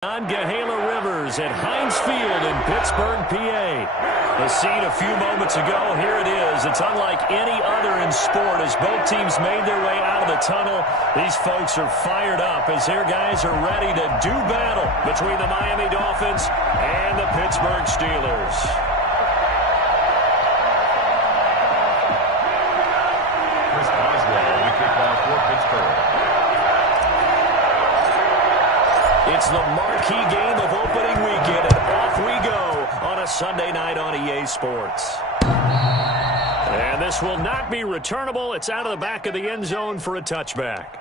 On Gahala Rivers at Heinz Field in Pittsburgh, PA. The scene a few moments ago, here it is. It's unlike any other in sport as both teams made their way out of the tunnel. These folks are fired up as their guys are ready to do battle between the Miami Dolphins and the Pittsburgh Steelers. Chris Boswell, the kickoff for Pittsburgh. It's the marquee game of opening weekend, and off we go on a Sunday night on EA Sports. And this will not be returnable. It's out of the back of the end zone for a touchback.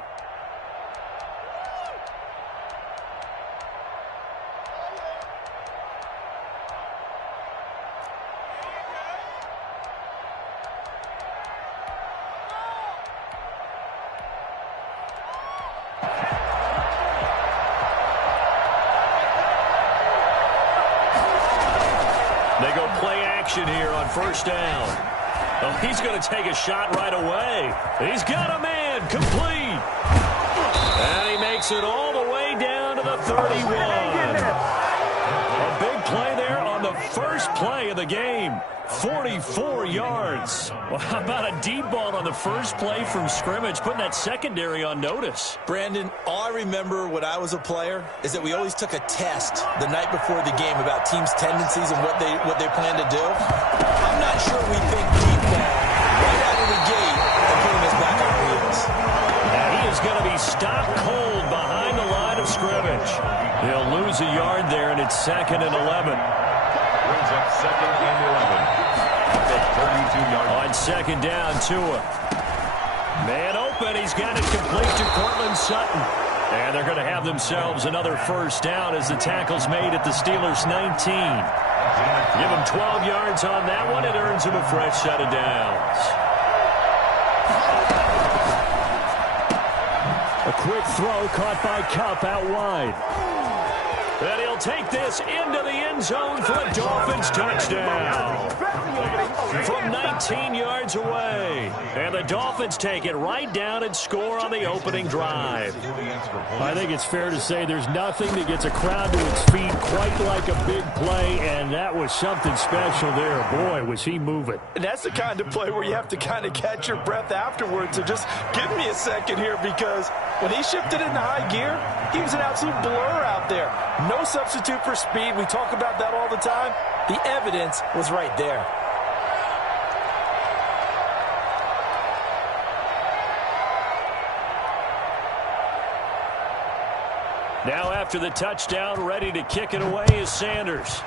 They go play action here on first down. Oh, he's going to take a shot right away. He's got a man, complete. And he makes it all the way down to the 31. A big play there on the first play of the game. 44 yards. Well, how about a deep ball on the first play from scrimmage, putting that secondary on notice? Brandon, all I remember when I was a player is that we always took a test the night before the game about teams' tendencies and what they plan to do. I'm not sure we think deep ball right out of the gate and putting us back on wheels. And he is going to be stopped cold behind the line of scrimmage. He'll lose a yard there, and it's 2nd and 11. Brings up 2nd and 11. On second down, Tua. Man open. He's got it complete to Courtland Sutton. And they're going to have themselves another first down as the tackle's made at the Steelers' 19. Give them 12 yards on that one. It earns them a fresh set of downs. A quick throw caught by Kupp out wide. And he'll take this into the end zone for a Dolphins touchdown. From 19 yards away. And the Dolphins take it right down and score on the opening drive. I think it's fair to say there's nothing that gets a crowd to its feet quite like a big play, and that was something special there. Boy, was he moving. And that's the kind of play where you have to kind of catch your breath afterwards. So just give me a second here, because when he shifted into high gear, he was an absolute blur out there. No substitute for speed. We talk about that all the time. The evidence was right there. Now after the touchdown, ready to kick it away is Sanders.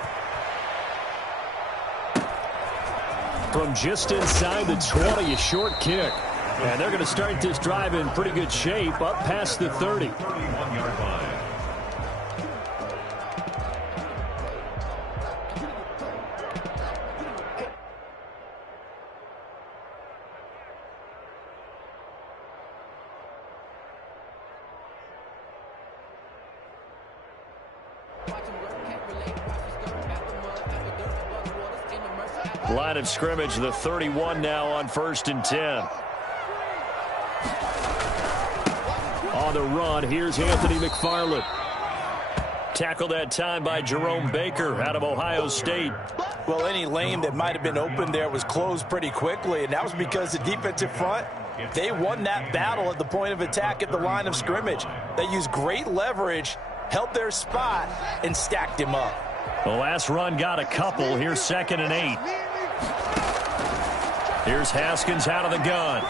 From just inside the 20, a short kick. And they're going to start this drive in pretty good shape, up past the 30. Line of scrimmage, the 31 now on 1st and 10. On the run, here's Anthony McFarland. Tackled that time by Jerome Baker out of Ohio State. Well, any lane that might have been open there was closed pretty quickly, and that was because the defensive front, they won that battle at the point of attack at the line of scrimmage. They used great leverage, held their spot, and stacked him up. The last run got a couple. Here's 2nd and 8. Here's Haskins out of the gun.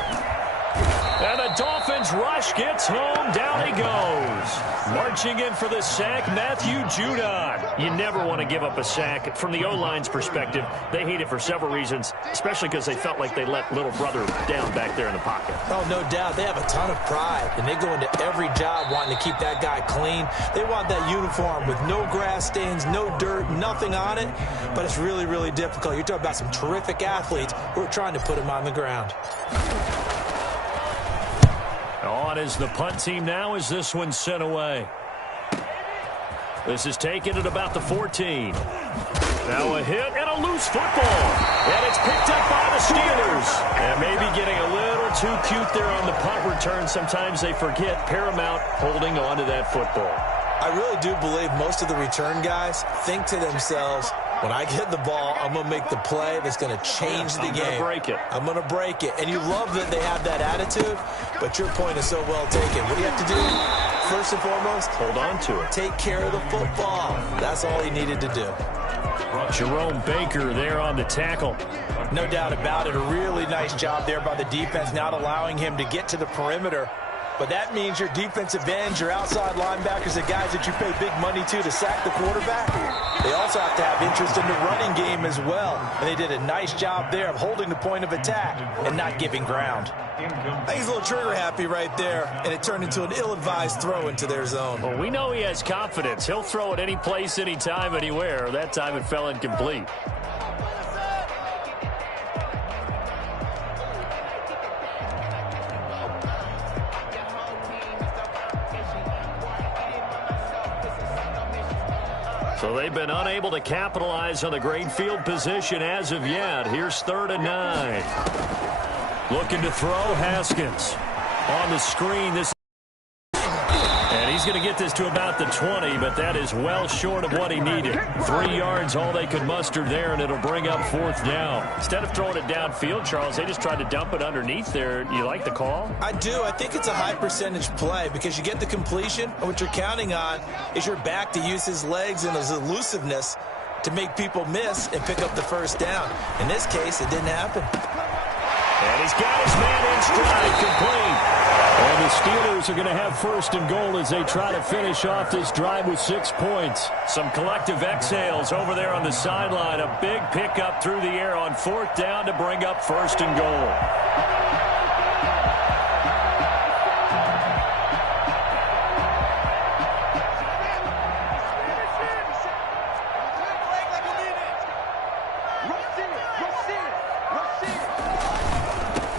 And the Dolphins rush gets home. Down he goes. Marching in for the sack, Matthew Judon. You never want to give up a sack. From the O-line's perspective, they hate it for several reasons, especially because they felt like they let little brother down back there in the pocket. Oh, no doubt. They have a ton of pride, and they go into every job wanting to keep that guy clean. They want that uniform with no grass stains, no dirt, nothing on it. But it's really, really difficult. You're talking about some terrific athletes who are trying to put him on the ground. On is the punt team now as this one's sent away. This is taken at about the 14. Now a hit and a loose football. And it's picked up by the Steelers. And maybe getting a little too cute there on the punt return. Sometimes they forget Paramount holding on to that football. I really do believe most of the return guys think to themselves, when I get the ball, I'm going to make the play that's going to change the game. I'm going to break it. And you love that they have that attitude, but your point is so well taken. What do you have to do? First and foremost, hold on to it. Take care of the football. That's all he needed to do. Jerome Baker there on the tackle. No doubt about it. A really nice job there by the defense, not allowing him to get to the perimeter. But that means your defensive ends, your outside linebackers, the guys that you pay big money to sack the quarterback, they also have to have interest in the running game as well. And they did a nice job there of holding the point of attack and not giving ground. I think he's a little trigger happy right there, and it turned into an ill-advised throw into their zone. Well, we know he has confidence. He'll throw it any place, anytime, anywhere. That time it fell incomplete. So they've been unable to capitalize on the great field position as of yet. Here's 3rd and 9. Looking to throw, Haskins. On the screen, and he's going to get this to about the 20, but that is well short of what he needed. 3 yards, all they could muster there, and it'll bring up 4th down. Instead of throwing it downfield, Charles, they just tried to dump it underneath there. You like the call? I do. I think it's a high percentage play because you get the completion, and what you're counting on is your back to use his legs and his elusiveness to make people miss and pick up the 1st down. In this case, it didn't happen. And he's got his man in stride, complete. And the Steelers are going to have 1st and goal as they try to finish off this drive with 6 points. Some collective exhales over there on the sideline. A big pickup through the air on 4th down to bring up 1st and goal.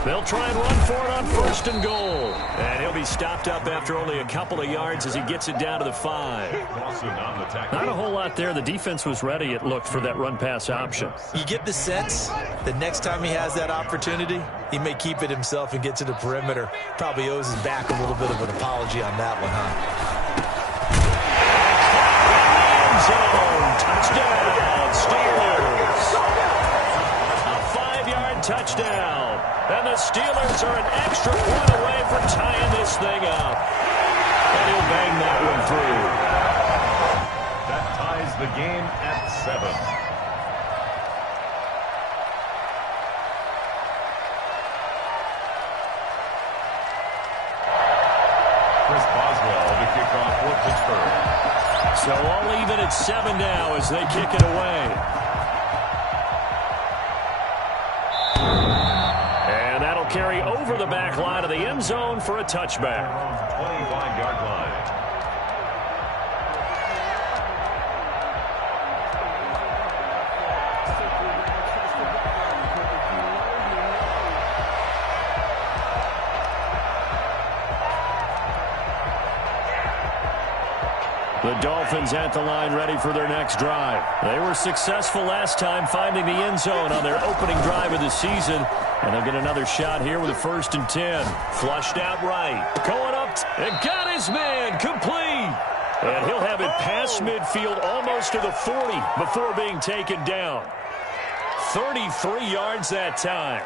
They'll try and run for it on 1st and goal. And he'll be stopped up after only a couple of yards as he gets it down to the 5. Not a whole lot there. The defense was ready, it looked, for that run-pass option. You get the sense that next time he has that opportunity, he may keep it himself and get to the perimeter. Probably owes his back a little bit of an apology on that one, huh? Touchdown, Steelers. A 5-yard touchdown. And the Steelers are an extra point away from tying this thing up. And he'll bang that one through. That ties the game at 7. Chris Boswell will kick off for Pittsburgh. So all even at 7 now as they kick it away. Carry over the back line of the end zone for a touchback. 25-yard line. The Dolphins at the line ready for their next drive. They were successful last time finding the end zone on their opening drive of the season. And they'll get another shot here with a 1st and 10. Flushed out right. Going up and got his man complete. And he'll have it past midfield almost to the 40 before being taken down. 33 yards that time.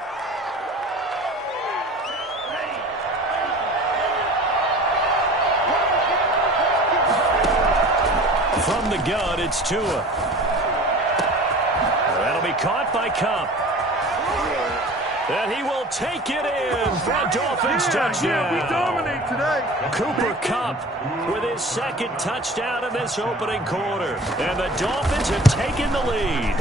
From the gun, it's Tua. That'll be caught by Kupp. And he will take it in for a Dolphins touchdown. We dominate today. Cooper Kupp with his 2nd touchdown in this opening quarter. And the Dolphins have taken the lead.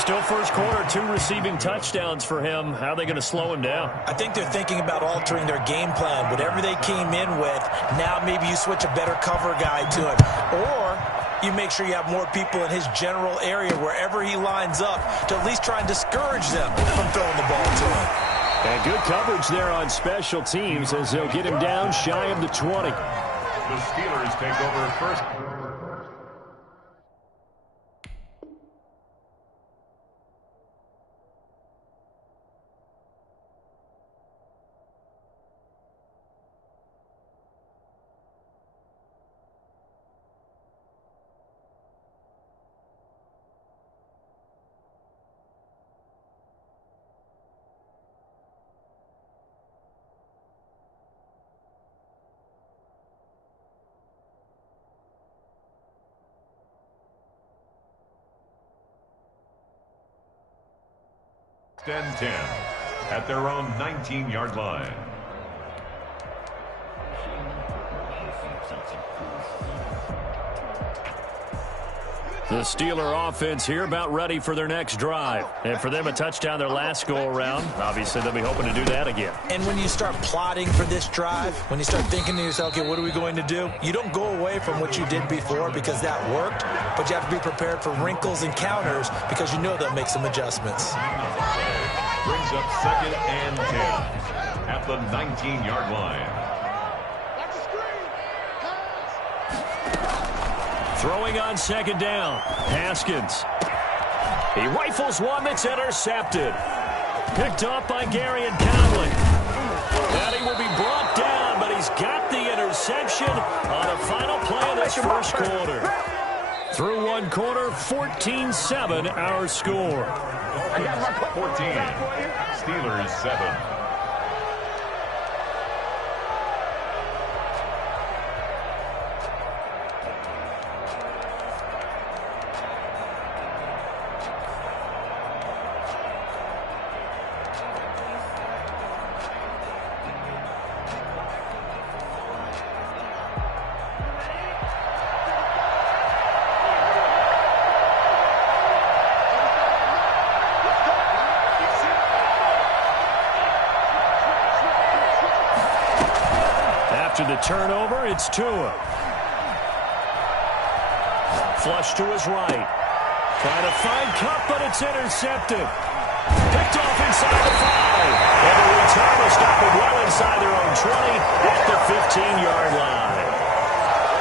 Still 1st quarter, 2 receiving touchdowns for him. How are they going to slow him down? I think they're thinking about altering their game plan. Whatever they came in with, now maybe you switch a better cover guy to him. Or you make sure you have more people in his general area wherever he lines up to at least try and discourage them from throwing the ball to him. And good coverage there on special teams as they'll get him down shy of the 20. The Steelers take over 1st. and 10 at their own 19-yard line. The Steeler offense here about ready for their next drive. And for them, a touchdown their last go-around. Obviously, they'll be hoping to do that again. And when you start plotting for this drive, when you start thinking to yourself, okay, what are we going to do? You don't go away from what you did before because that worked, but you have to be prepared for wrinkles and counters because you know they'll make some adjustments. Brings up 2nd and 10 at the 19-yard line. Throwing on 2nd down, Haskins. He rifles one that's intercepted. Picked off by Garyon Conley. And he will be brought down, but he's got the interception on the final play of this first quarter. Through one quarter, 14-7 our score. 14, Steelers 7. After the turnover, it's Tua. Flush to his right. Trying to find Kupp, but it's intercepted. Picked off inside the 5. And the return will stop it well inside their own 20 at the 15-yard line.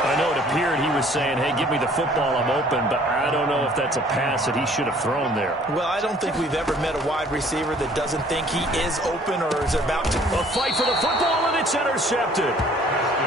I know it appeared he was saying, hey, give me the football, I'm open, but I don't know if that's a pass that he should have thrown there. Well, I don't think we've ever met a wide receiver that doesn't think he is open or is about to. A fight for the football, and it's intercepted.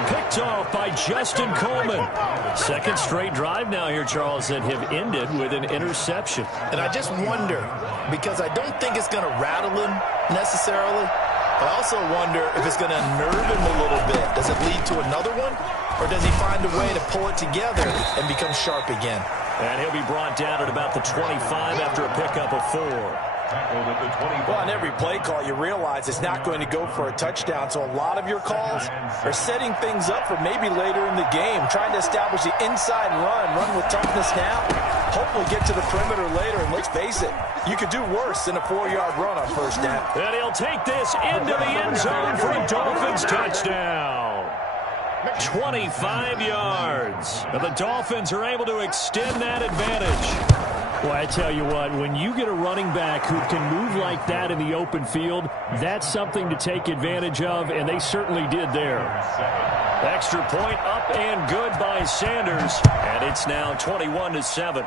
Picked off by Justin Coleman. Second straight drive now here, Charles, that have ended with an interception. And I just wonder, because I don't think it's going to rattle him necessarily. I also wonder if it's going to unnerve him a little bit. Does it lead to another one? Or does he find a way to pull it together and become sharp again? And he'll be brought down at about the 25 after a pickup of 4. Well, on every play call, you realize it's not going to go for a touchdown. So a lot of your calls are setting things up for maybe later in the game, trying to establish the inside run with toughness now. Hopefully get to the perimeter later, and let's face it, you could do worse than a 4-yard run on first down. And he'll take this into the end zone for a Dolphins touchdown. 25 yards. And the Dolphins are able to extend that advantage. Well, I tell you what, when you get a running back who can move like that in the open field, that's something to take advantage of, and they certainly did there. Extra point up and good by Sanders, and it's now 21-7.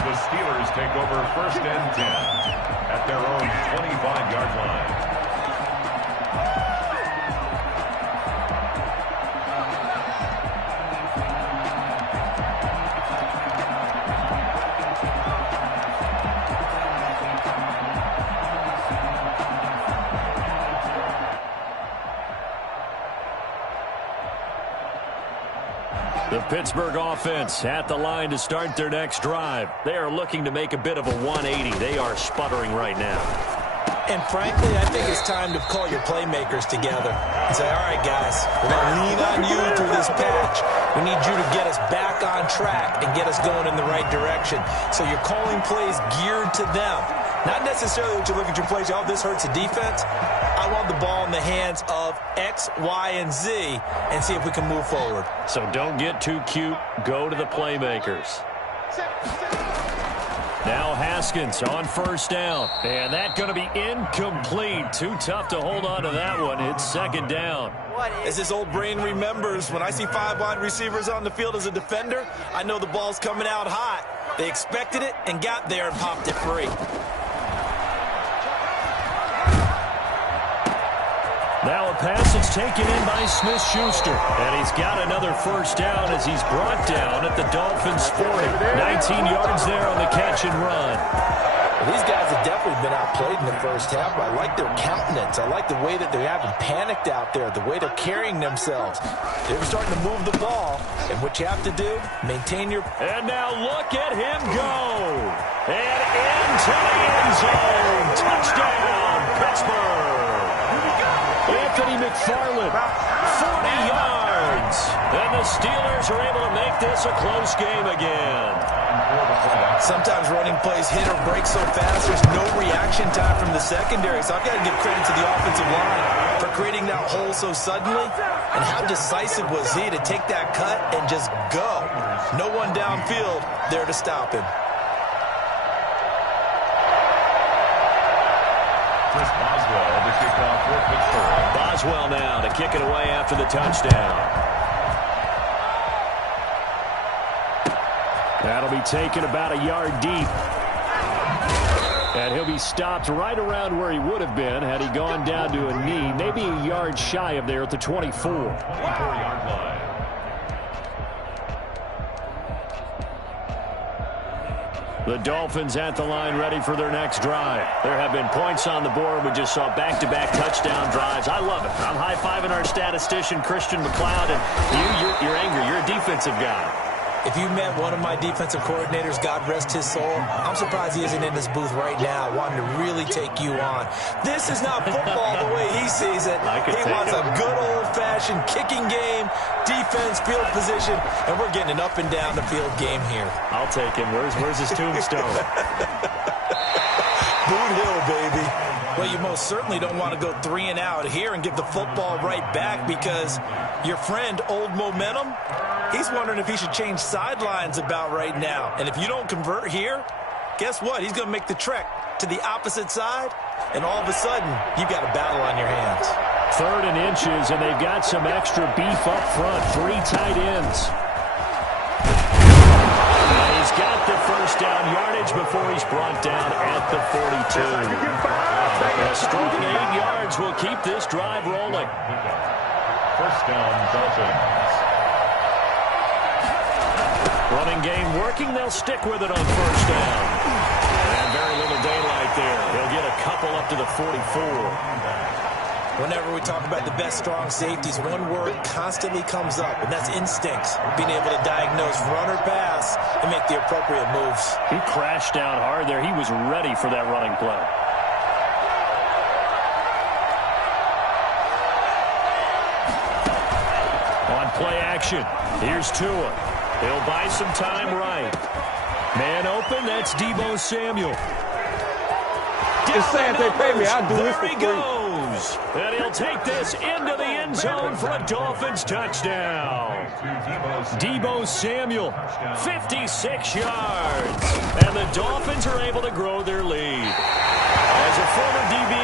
The Steelers take over 1st and 10 at their own 25-yard line. The Pittsburgh offense at the line to start their next drive. They are looking to make a bit of a 180. They are sputtering right now. And frankly, I think it's time to call your playmakers together and say, all right, guys, we're going to lean on you through this patch. We need you to get us back on track and get us going in the right direction. So you're calling plays geared to them. Not necessarily that you look at your plays, oh, this hurts the defense. I want the ball in the hands of X, Y, and Z and see if we can move forward. So don't get too cute. Go to the playmakers. Now Haskins on first down. And that's going to be incomplete. Too tough to hold on to that one. It's 2nd down. As this old brain remembers, when I see 5 wide receivers on the field as a defender, I know the ball's coming out hot. They expected it and got there and popped it free. Now a pass that's taken in by Smith-Schuster. And he's got another first down as he's brought down at the Dolphins' 40. 19 yards there on the catch and run. Well, these guys have definitely been outplayed in the first half. I like their countenance. I like the way that they haven't panicked out there, the way they're carrying themselves. They're starting to move the ball, and what you have to do, maintain your... And now look at him go. And into the end zone. Touchdown, Pittsburgh. Anthony McFarland, 40 yards. And the Steelers are able to make this a close game again. Sometimes running plays hit or break so fast, there's no reaction time from the secondary. So I've got to give credit to the offensive line for creating that hole so suddenly. And how decisive was he to take that cut and just go? No one downfield there to stop him. Chris Boswell to kick off for Pittsburgh. Boswell now to kick it away after the touchdown. That'll be taken about a yard deep. And he'll be stopped right around where he would have been had he gone down to a knee, maybe a yard shy of there at the 24. 24-yard line. The Dolphins at the line ready for their next drive. There have been points on the board. We just saw back-to-back touchdown drives. I love it. I'm high-fiving our statistician, Christian McLeod, and you're angry. You're a defensive guy. If you met one of my defensive coordinators, God rest his soul, I'm surprised he isn't in this booth right now wanting to really take you on. This is not football the way he sees it. He wants a good old-fashioned kicking game, defense, field position, and we're getting an up-and-down-the-field game here. I'll take him. Where's his tombstone? Boot Hill, baby. Well, you most certainly don't want to go 3 and out here and give the football right back because your friend, Old Momentum, he's wondering if he should change sidelines about right now. And if you don't convert here, guess what? He's going to make the trek to the opposite side, and all of a sudden, you've got a battle on your hands. 3rd and inches, and they've got some extra beef up front. 3 tight ends. And he's got the first down yardage before he's brought down at the 42. A strong 8 yards will keep this drive rolling. First down, Dolphins. Running game working. They'll stick with it on first down. And very little daylight there. He'll get a couple up to the 44. Whenever we talk about the best strong safeties, one word constantly comes up, and that's instincts. Being able to diagnose run or pass and make the appropriate moves. He crashed down hard there. He was ready for that running play. On play action, here's Tua. He'll buy some time right. Man open, that's Deebo Samuel. Just saying, if they pay me, I'll do this for free. There he goes. And he'll take this into the end zone for a Dolphins touchdown. Deebo Samuel, 56 yards. And the Dolphins are able to grow their lead. As a former DB,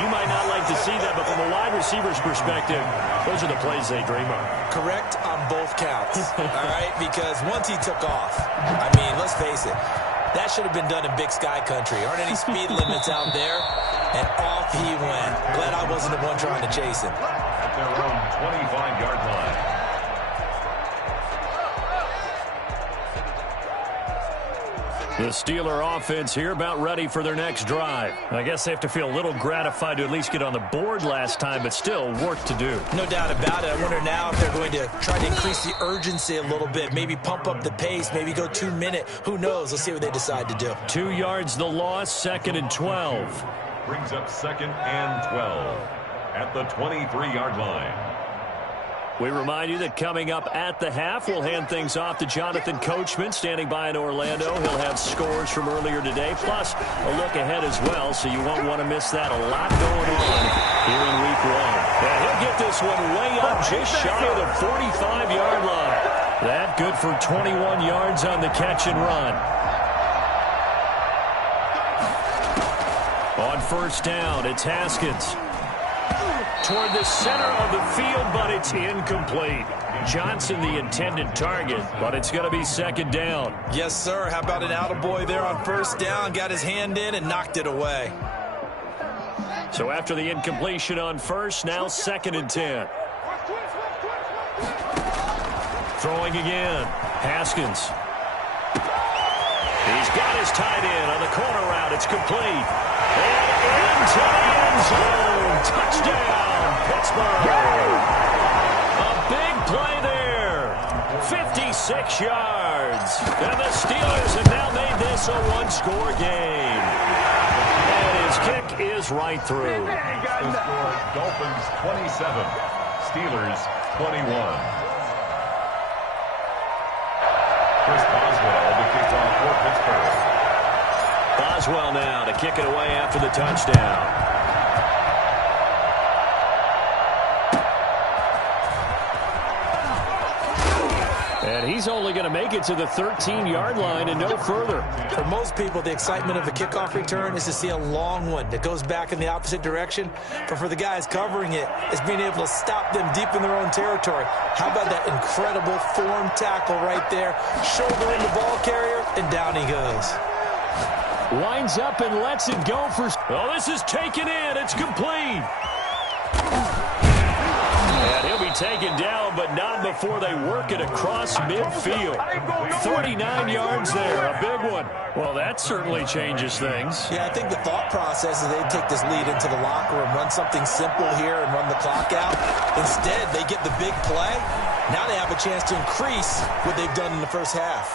you might not like to see that, but from a wide receiver's perspective, those are the plays they dream of. Correct on both counts, all right? Because once he took off, I mean, let's face it, that should have been done in Big Sky Country. Aren't any speed limits out there? And off he went. Glad I wasn't the one trying to chase him. At their own 25-yard line. The Steeler offense here about ready for their next drive. I guess they have to feel a little gratified to at least get on the board last time, but still work to do. No doubt about it. I wonder now if they're going to try to increase the urgency a little bit, maybe pump up the pace, maybe go 2-minute. Who knows? Let's see what they decide to do. 2 yards the loss, 2nd and 12. Brings up 2nd and 12 at the 23-yard line. We remind you that coming up at the half, we'll hand things off to Jonathan Coachman, standing by in Orlando. He'll have scores from earlier today, plus a look ahead as well, so you won't want to miss that. A lot going on here in Week 1. And he'll get this one way up just shy of the 45-yard line. That good for 21 yards on the catch and run. On first down, it's Haskins. Toward the center of the field, but it's incomplete. Johnson the intended target, but it's going to be 2nd down. Yes, sir. How about an attaboy there on first down? Got his hand in and knocked it away. So after the incompletion on first, now 2nd and 10. Throwing again. Haskins. He's got his tight end on the corner route. It's complete. And into the end zone. Touchdown, Pittsburgh. A big play there. 56 yards. And the Steelers have now made this a one-score game. And his kick is right through. The score, Dolphins 27, Steelers 21. Chris Boswell, the kickoff for Pittsburgh. Boswell now to kick it away after the touchdown. And he's only going to make it to the 13-yard line and no further. For most people, the excitement of the kickoff return is to see a long one that goes back in the opposite direction. But for the guys covering it, it's being able to stop them deep in their own territory. How about that incredible form tackle right there? Shoulder in the ball carrier, and down he goes. Winds up and lets it go for... Oh, this is taken in. It's complete. And he'll be taken down, but not before they work it across midfield. 39 yards there, a big one. Well, that certainly changes things. Yeah, I think the thought process is they'd take this lead into the locker room, run something simple here and run the clock out. Instead, they get the big play. Now they have a chance to increase what they've done in the first half.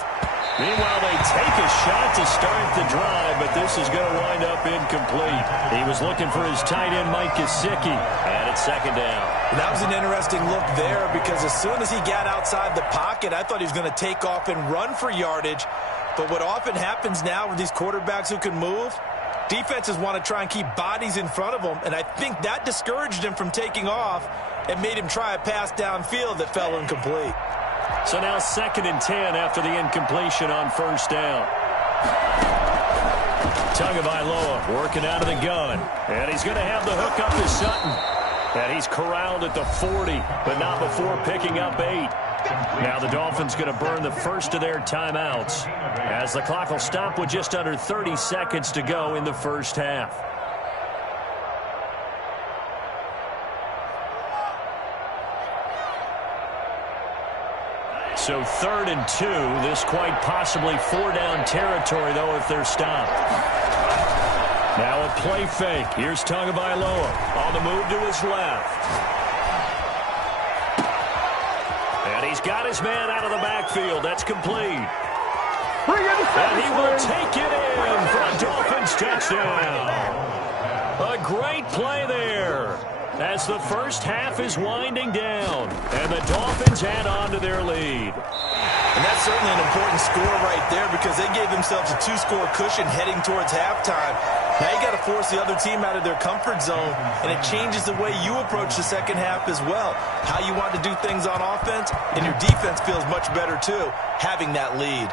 Meanwhile, they take a shot to start the drive, but this is going to wind up incomplete. He was looking for his tight end, Mike Gesicki, and it's second down. That was an interesting look there because as soon as he got outside the pocket, I thought he was going to take off and run for yardage. But what often happens now with these quarterbacks who can move, defenses want to try and keep bodies in front of them, and I think that discouraged him from taking off and made him try a pass downfield that fell incomplete. So now 2nd and 10 after the incompletion on first down. Tagovailoa working out of the gun. And he's going to have the hook up to Sutton. And he's corralled at the 40, but not before picking up 8. Now the Dolphins going to burn the first of their timeouts as the clock will stop with just under 30 seconds to go in the first half. So 3rd and 2. This quite possibly 4-down territory, though, if they're stopped. Now a play fake. Here's Tagovailoa on the move to his left. And he's got his man out of the backfield. That's complete. And he will take it in for a Dolphins touchdown. A great play there as the first half is winding down, and the Dolphins add on to their lead. And that's certainly an important score right there because they gave themselves a 2-score cushion heading towards halftime. Now you got to force the other team out of their comfort zone, and it changes the way you approach the second half as well. How you want to do things on offense, and your defense feels much better too, having that lead.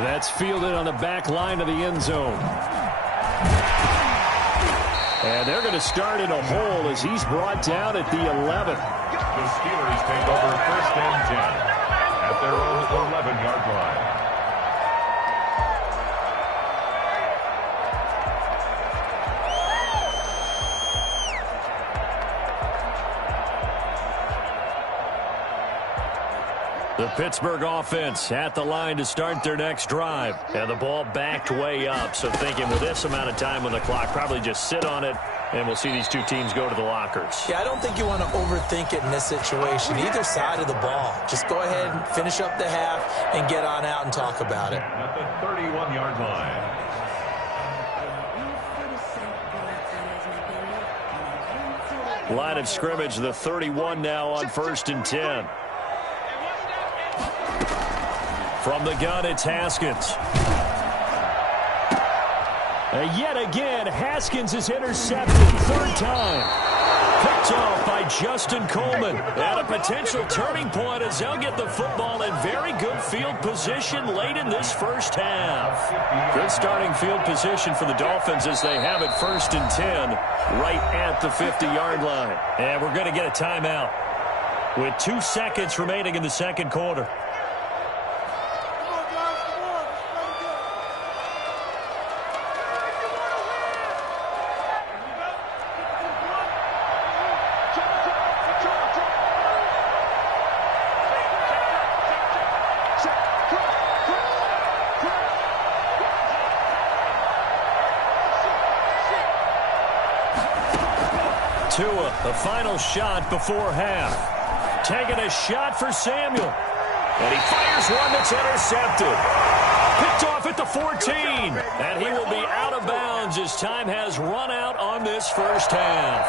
That's fielded on the back line of the end zone. And they're going to start in a hole as he's brought down at the 11. The Steelers take over 1st and 10 at their own 11-yard line. The Pittsburgh offense at the line to start their next drive. And the ball backed way up. So thinking with this amount of time on the clock, probably just sit on it, and we'll see these two teams go to the lockers. Yeah, I don't think you want to overthink it in this situation. Either side of the ball. Just go ahead and finish up the half and get on out and talk about it. At the 31-yard line. Line of scrimmage, the 31 now on 1st and 10. From the gun, it's Haskins. Yet again, Haskins is intercepted. 3rd time. Picked off by Justin Coleman. And a potential turning point as they'll get the football in very good field position late in this first half. Good starting field position for the Dolphins as they have it 1st and 10 right at the 50-yard line. And we're going to get a timeout with 2 seconds remaining in the second quarter. Tua, the final shot before half. Taking a shot for Samuel. And he fires one that's intercepted. Picked off at the 14. And he will be out of bounds as time has run out on this first half.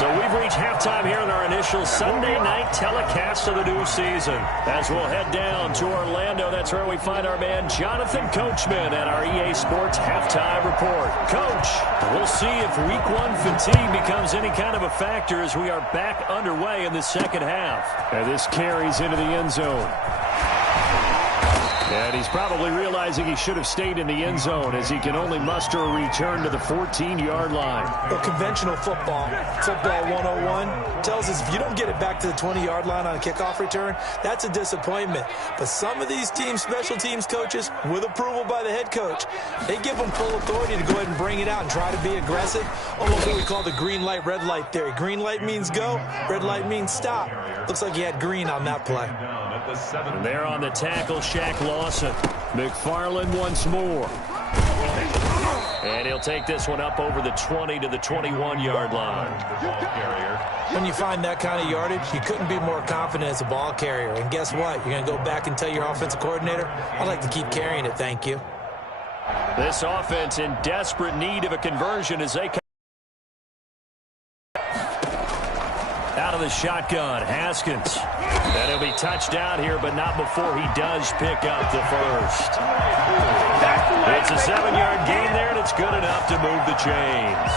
So we've reached halftime here in our initial Sunday night telecast of the new season. As we'll head down to Orlando, that's where we find our man Jonathan Coachman at our EA Sports Halftime Report. Coach, we'll see if Week 1 fatigue becomes any kind of a factor as we are back underway in the second half. And this carries into the end zone. And he's probably realizing he should have stayed in the end zone as he can only muster a return to the 14-yard line. Well, conventional football 101, tells us if you don't get it back to the 20-yard line on a kickoff return, that's a disappointment. But some of these teams, special teams coaches, with approval by the head coach, they give them full authority to go ahead and bring it out and try to be aggressive. Almost what we call the green light, red light theory. Green light means go, red light means stop. Looks like he had green on that play. And there on the tackle, Shaq Lawson. McFarland once more. And he'll take this one up over the 20 to the 21-yard line. When you find that kind of yardage, you couldn't be more confident as a ball carrier. And guess what? You're going to go back and tell your offensive coordinator, I'd like to keep carrying it, thank you. This offense in desperate need of a conversion as they come out of the shotgun. Haskins. And he'll be touched down here, but not before he does pick up the first. It's a 7-yard gain there, and it's good enough to move the chains.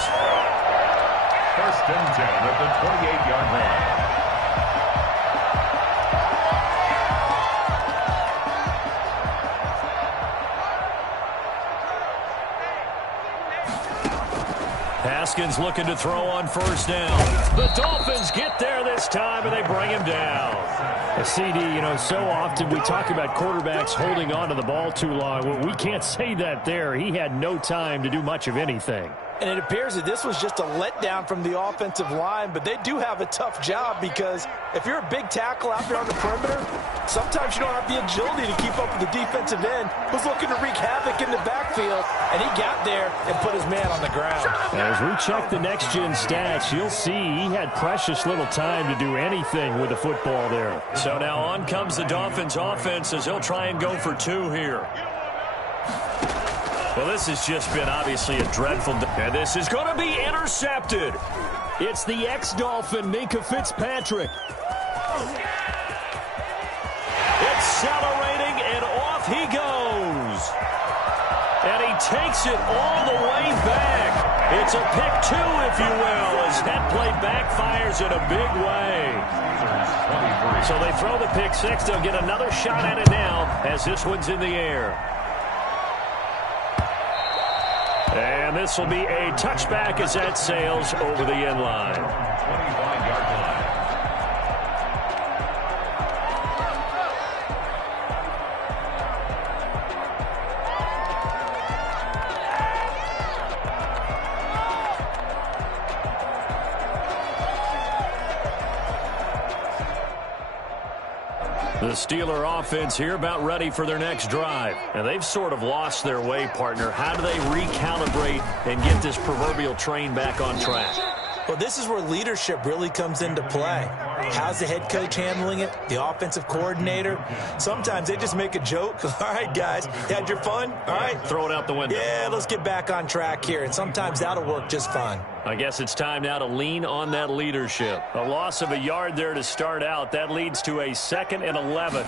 First and 10 at the 28-yard line. Haskins looking to throw on first down. The Dolphins get there this time, and they bring him down. CD, so often we talk about quarterbacks holding on to the ball too long. Well, we can't say that there. He had no time to do much of anything. And it appears that this was just a letdown from the offensive line, but they do have a tough job because if you're a big tackle out there on the perimeter, sometimes you don't have the agility to keep up with the defensive end who's looking to wreak havoc in the backfield, and he got there and put his man on the ground. As we check the next-gen stats, you'll see he had precious little time to do anything with the football there. So now on comes the Dolphins offense as he'll try and go for two here. Well, this has just been obviously a dreadful... And this is going to be intercepted. It's the ex-Dolphin, Minkah Fitzpatrick. Accelerating, and off he goes. And he takes it all the way back. It's a pick two, if you will, as that play backfires in a big way. So they throw the pick six. They'll get another shot at it now as this one's in the air. And this will be a touchback as that sails over the end line. 25-yard line. The Steeler offense here about ready for their next drive. And they've sort of lost their way, partner. How do they recalibrate and get this proverbial train back on track? Well, this is where leadership really comes into play. How's the head coach handling it? The offensive coordinator? Sometimes they just make a joke. All right, guys, you had your fun? All right. Throw it out the window. Yeah, let's get back on track here. And sometimes that'll work just fine. I guess it's time now to lean on that leadership. A loss of a yard there to start out. That leads to a 2nd and 11.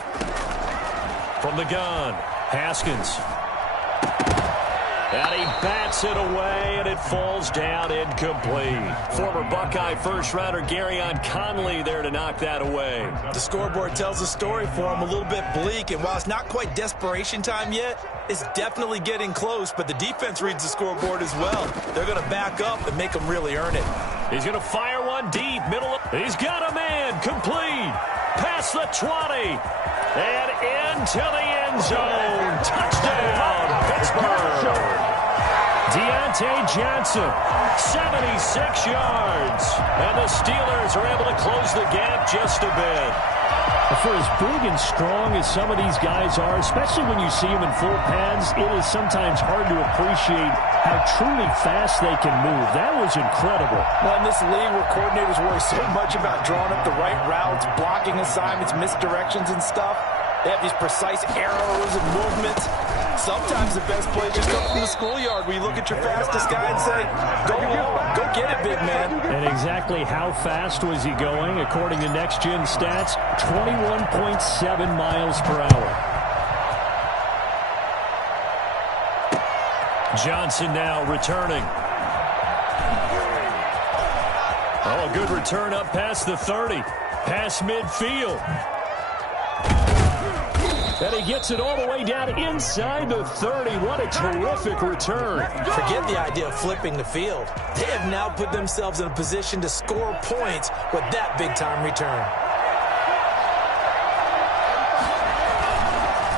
From the gun, Haskins. And he bats it away, and it falls down incomplete. Former Buckeye first-rounder Garyon Conley there to knock that away. The scoreboard tells a story for him, a little bit bleak, and while it's not quite desperation time yet, it's definitely getting close, but the defense reads the scoreboard as well. They're going to back up and make them really earn it. He's going to fire one deep, middle. He's got a man, complete. Past the 20, and into the end zone. Touchdown, Pittsburgh. Deontay Johnson, 76 yards. And the Steelers are able to close the gap just a bit. For as big and strong as some of these guys are, especially when you see them in full pads, it is sometimes hard to appreciate how truly fast they can move. That was incredible. Well, in this league where coordinators worry so much about drawing up the right routes, blocking assignments, misdirections and stuff, they have these precise arrows and movements. Sometimes the best plays just come from the schoolyard where you look at your fastest guy and say, go long, go get it, big man. And exactly how fast was he going? According to Next Gen Stats, 21.7 miles per hour. Johnson now returning. Oh, a good return up past the 30. Past midfield. And he gets it all the way down inside the 30. What a terrific return. Forget the idea of flipping the field. They have now put themselves in a position to score points with that big-time return.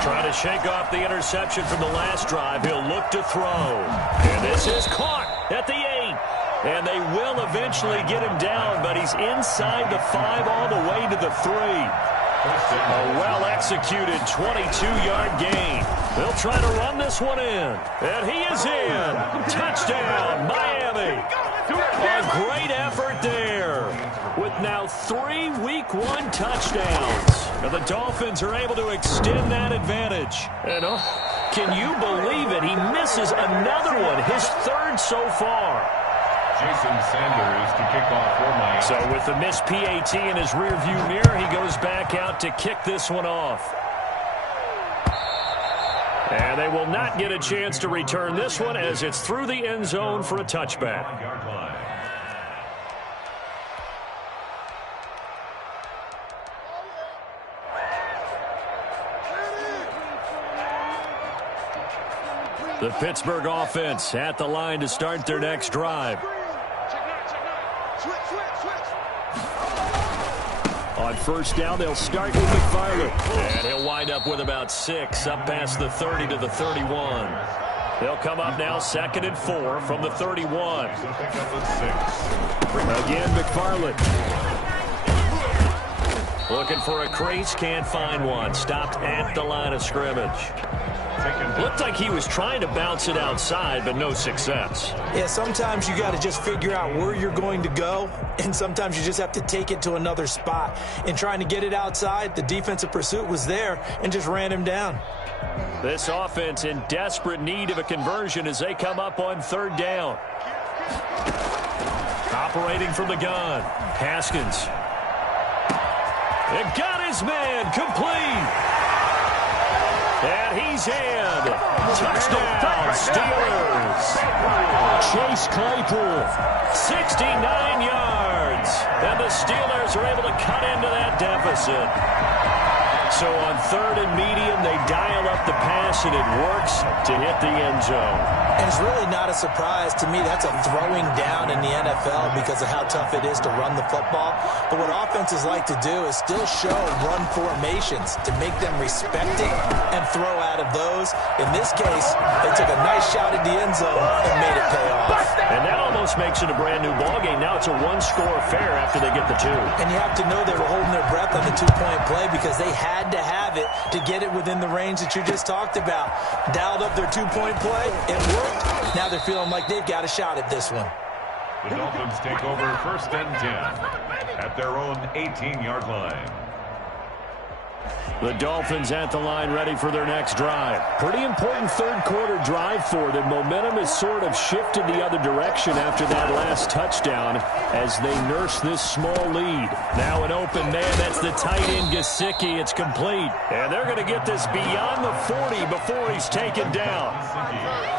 Trying to shake off the interception from the last drive. He'll look to throw. And this is caught at the 8. And they will eventually get him down, but he's inside the 5 all the way to the 3. A well-executed 22-yard gain. They'll try to run this one in. And he is in. Touchdown, Miami. A great effort there. With now 3 Week 1 touchdowns. And the Dolphins are able to extend that advantage. And can you believe it? He misses another one, his 3rd so far. Jason Sanders to kick off for Miami. So with the missed PAT in his rearview mirror, he goes back out to kick this one off. And they will not get a chance to return this one as it's through the end zone for a touchback. The Pittsburgh offense at the line to start their next drive. On first down, they'll start with McFarland. And he'll wind up with about 6, up past the 30 to the 31. They'll come up now 2nd and 4 from the 31. Again, McFarland. Looking for a crease, can't find one. Stopped at the line of scrimmage. Looked like he was trying to bounce it outside, but no success. Yeah, sometimes you got to just figure out where you're going to go, and sometimes you just have to take it to another spot. In trying to get it outside, the defensive pursuit was there and just ran him down. This offense in desperate need of a conversion as they come up on 3rd down. Operating from the gun, Haskins. It got his man complete. And he's in. Touchdown, Steelers. Chase Claypool, 69 yards. And the Steelers are able to cut into that deficit. So on 3rd and medium, they dial up the pass, and it works to hit the end zone. And it's really not a surprise to me. That's a throwing down in the NFL because of how tough it is to run the football. But what offenses like to do is still show run formations to make them respect it and throw out of those. In this case, they took a nice shot at the end zone and made it pay off. And that almost makes it a brand-new ballgame. Now it's a 1-score affair after they get the 2. And you have to know they were holding their breath on the 2-point play because they had to have it to get it within the range that you just talked about. Dialed up their 2-point play. It worked. Now they're feeling like they've got a shot at this one. The Dolphins take over 1st and 10 at their own 18-yard line. The Dolphins at the line ready for their next drive. Pretty important 3rd quarter drive for them. Momentum has sort of shifted the other direction after that last touchdown as they nurse this small lead. Now an open man, that's the tight end Gesicki. It's complete. And they're going to get this beyond the 40 before he's taken down.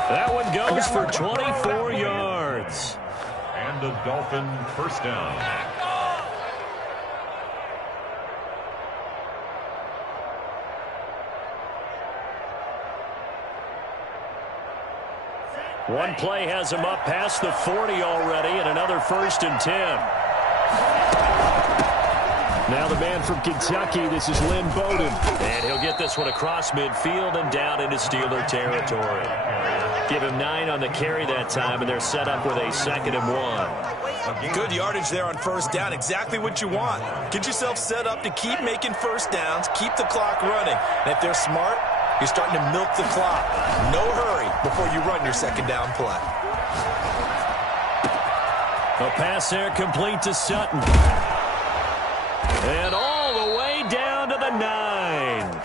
That one goes for 24 yards. And a Dolphin 1st down. One play has him up past the 40 already, and another 1st and 10. Now the man from Kentucky, this is Lynn Bowden. And he'll get this one across midfield and down into Steeler territory. Give him 9 on the carry that time, and they're set up with a 2nd and 1. Good yardage there on first down. Exactly what you want. Get yourself set up to keep making first downs, keep the clock running. And if they're smart, you're starting to milk the clock. No hurry before you run your second down play. A pass there complete to Sutton. And all the way down to the 9.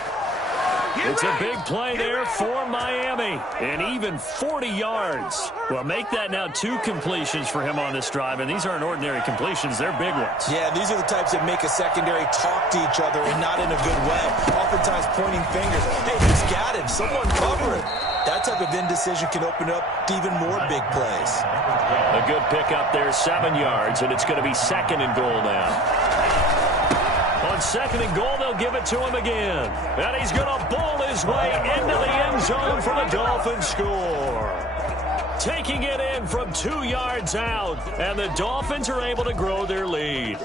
It's a big play there for Miami. And even 40 yards. Well, make that now 2 completions for him on this drive. And these aren't ordinary completions. They're big ones. Yeah, these are the types that make a secondary talk to each other and not in a good way. Oftentimes pointing fingers. Hey, who's got him? Someone cover it. That type of indecision can open up even more big plays. A good pickup there, 7 yards. And it's going to be 2nd and goal now. On 2nd and goal, they'll give it to him again. And he's going to bowl his way into the end zone for the Dolphins score. Taking it in from 2 yards out, and the Dolphins are able to grow their lead.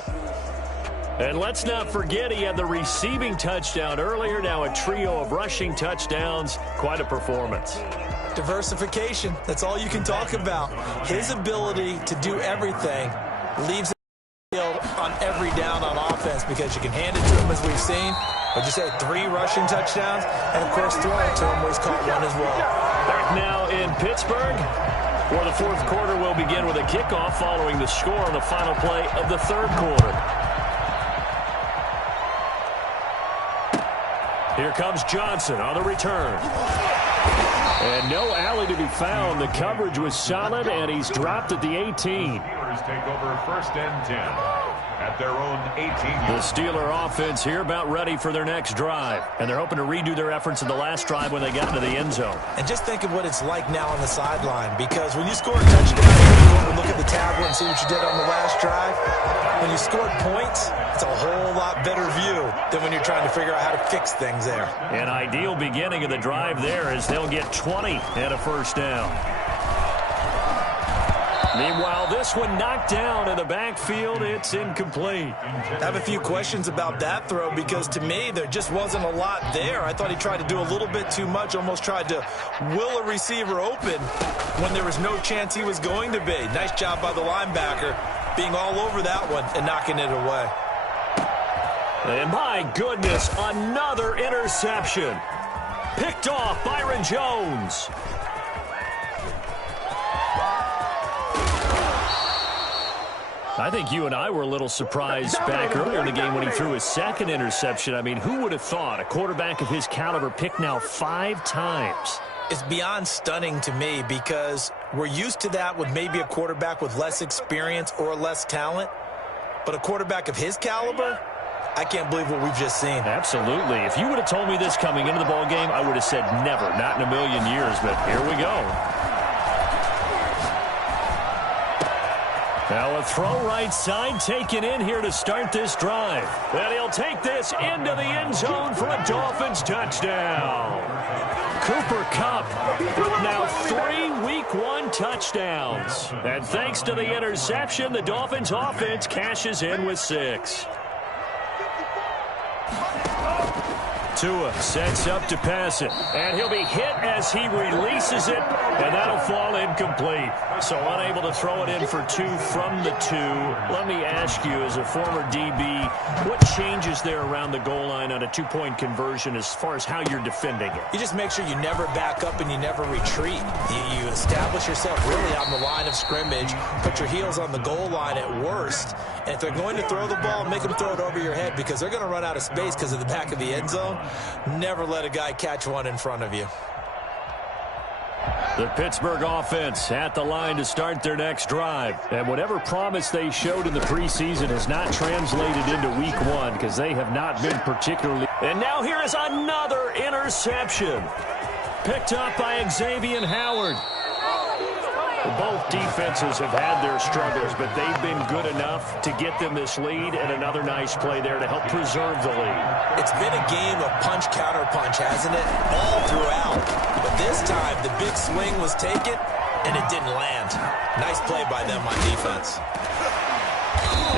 And let's not forget he had the receiving touchdown earlier, now a trio of rushing touchdowns. Quite a performance. Diversification, that's all you can talk about. His ability to do everything leaves on every down on offense because you can hand it to him, as we've seen. What'd you say, 3 rushing touchdowns? And, of course, throw it to him where he's caught one as well. Back now in Pittsburgh, where the 4th quarter will begin with a kickoff following the score on the final play of the 3rd quarter. Here comes Johnson on the return. And no alley to be found. The coverage was solid, and he's dropped at the 18. Steelers take over 1st and 10 at their own 18. The Steeler offense here about ready for their next drive. And they're hoping to redo their efforts in the last drive when they got into the end zone. And just think of what it's like now on the sideline, because when you score a touchdown, you go and look at the tablet and see what you did on the last drive. When you scored points, it's a whole lot better view than when you're trying to figure out how to fix things there. An ideal beginning of the drive there as they'll get 20 and a first down. Meanwhile, this one knocked down in the backfield. It's incomplete. I have a few questions about that throw because, to me, there just wasn't a lot there. I thought he tried to do a little bit too much, almost tried to will a receiver open when there was no chance he was going to be. Nice job by the linebacker being all over that one and knocking it away. And my goodness, another interception. Picked off Byron Jones. I think you and I were a little surprised back earlier in the game when he threw his 2nd interception. I mean, who would have thought a quarterback of his caliber picked now 5 times? It's beyond stunning to me because we're used to that with maybe a quarterback with less experience or less talent. But a quarterback of his caliber, I can't believe what we've just seen. Absolutely. If you would have told me this coming into the ball game, I would have said never, not in a million years. But here we go. Now a throw right side taken in here to start this drive. And he'll take this into the end zone for a Dolphins touchdown. Cooper Kupp with now 3 Week 1 touchdowns. And thanks to the interception, the Dolphins offense cashes in with 6. Tua sets up to pass it, and he'll be hit as he releases it, and that'll fall incomplete. So unable to throw it in for 2 from the 2. Let me ask you, as a former DB, what changes there around the goal line on a 2-point conversion as far as how you're defending it? You just make sure you never back up and you never retreat. You establish yourself really on the line of scrimmage, put your heels on the goal line at worst, and if they're going to throw the ball, make them throw it over your head because they're going to run out of space because of the back of the end zone. Never let a guy catch one in front of you. The Pittsburgh offense at the line to start their next drive. And whatever promise they showed in the preseason has not translated into Week 1 because they have not been particularly... And now here is another interception. Picked up by Xavier Howard. Both defenses have had their struggles, but they've been good enough to get them this lead, and another nice play there to help preserve the lead. It's been a game of punch-counter-punch, hasn't it? All throughout. But this time, the big swing was taken, and it didn't land. Nice play by them on defense.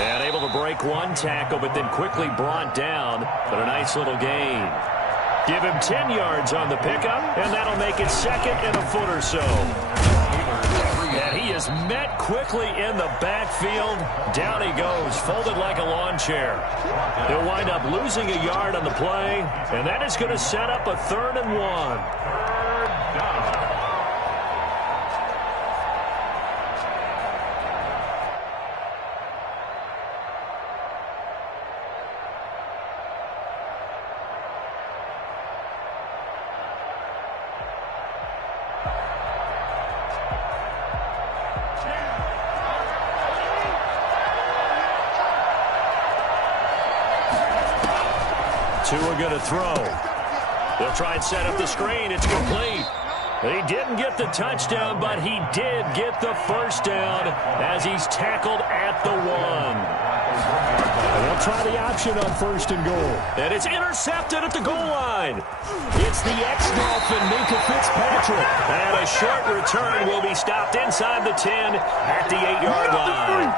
And able to break one tackle, but then quickly brought down, but a nice little gain. Give him 10 yards on the pickup, and that'll make it 2nd and a foot or so. And he is met quickly in the backfield. Down he goes, folded like a lawn chair. He'll wind up losing a yard on the play, and that is going to set up a 3rd and 1. Third down. Tua going to throw. They'll try and set up the screen. It's complete. He didn't get the touchdown, but he did get the first down as he's tackled at the 1. They'll try the option on 1st and goal. And it's intercepted at the goal line. It's the ex-Dolphin, Minkah Fitzpatrick. And a short return will be stopped inside the 10 at the 8-yard line.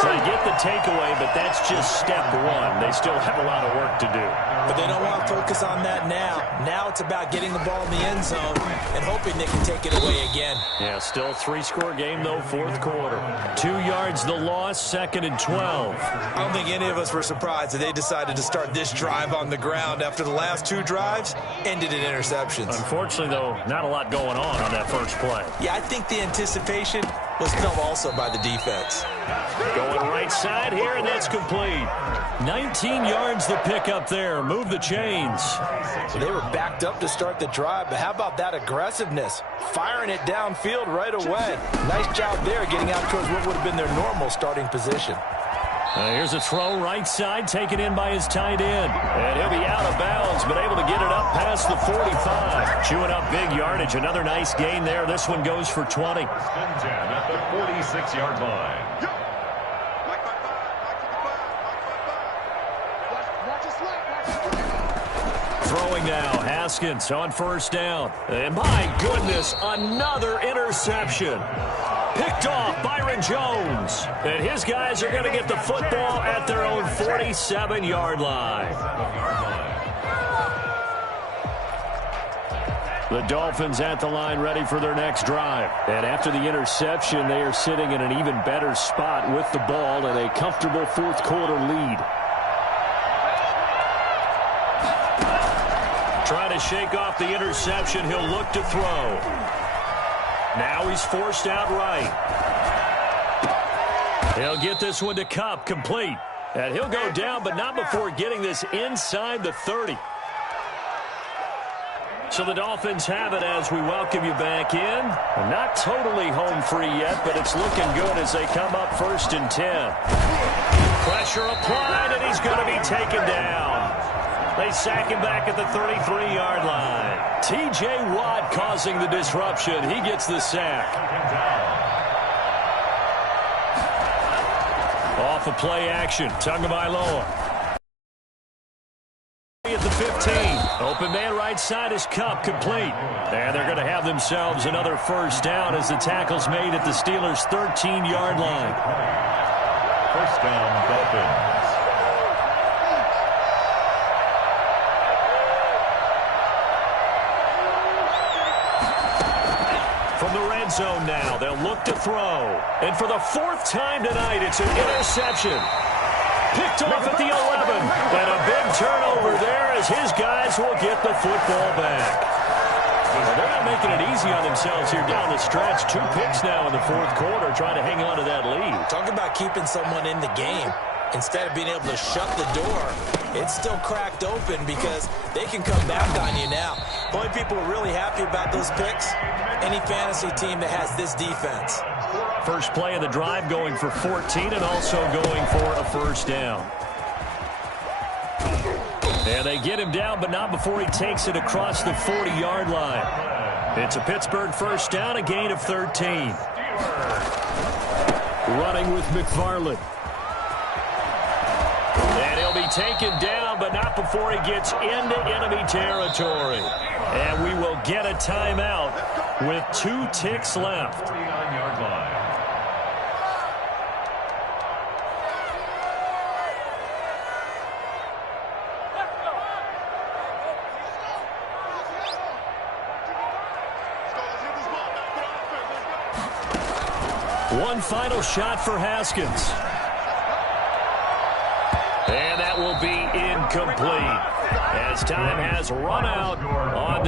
So they get the takeaway, but that's just step 1. They still have a lot of work to do. But they don't want to focus on that now. Now it's about getting the ball in the end zone and hoping they can take it away again. Yeah, still a 3-score game, though, 4th quarter. 2 yards the loss, 2nd and 12. I don't think any of us were surprised that they decided to start this drive on the ground after the last 2 drives ended in interceptions. Unfortunately, though, not a lot going on that first play. Yeah, I think the anticipation was felt also by the defense. Going right side here, and that's complete. 19 yards the pick up there. Move the chains. They were backed up to start the drive, but how about that aggressiveness? Firing it downfield right away. Nice job there getting out towards what would have been their normal starting position. Here's a throw right side, taken in by his tight end. And he'll be out of bounds, but able to get it up past the 45. Chewing up big yardage. Another nice gain there. This one goes for 20. 10 at the 46-yard line. Throwing now, Haskins on 1st down. And my goodness, another interception. Picked off Byron Jones. And his guys are going to get the football at their own 47-yard line. The Dolphins at the line ready for their next drive. And after the interception, they are sitting in an even better spot with the ball and a comfortable 4th quarter lead. Trying to shake off the interception. He'll look to throw. Now he's forced out right. He'll get this one to Kupp, complete. And he'll go down, but not before getting this inside the 30. So the Dolphins have it as we welcome you back in. Not totally home free yet, but it's looking good as they come up 1st and 10. Pressure applied, and he's going to be taken down. They sack him back at the 33-yard line. T.J. Watt causing the disruption. He gets the sack. Off of play action, Tagovailoa. At the 15. Open man right side is Kupp, complete. And they're going to have themselves another 1st down as the tackle's made at the Steelers' 13-yard line. 1st down, Dolphins. From the red zone now, they'll look to throw. And for the 4th time tonight, it's an interception. Picked off at the 11. And a big turnover there as his guys will get the football back. Well, they're not making it easy on themselves here down the stretch. 2 picks now in the 4th quarter, trying to hang on to that lead. Talk about keeping someone in the game. Instead of being able to shut the door, it's still cracked open because they can come back on you now. The only people who are really happy about those picks, any fantasy team that has this defense. First play of the drive going for 14 and also going for a 1st down. And they get him down, but not before he takes it across the 40-yard line. It's a Pittsburgh 1st down, a gain of 13. Running with McFarland. And he'll be taken down, but not before he gets into enemy territory. And we will get a timeout with 2 ticks left. 49-yard line. One final shot for Haskins. And that will be incomplete as time has run out on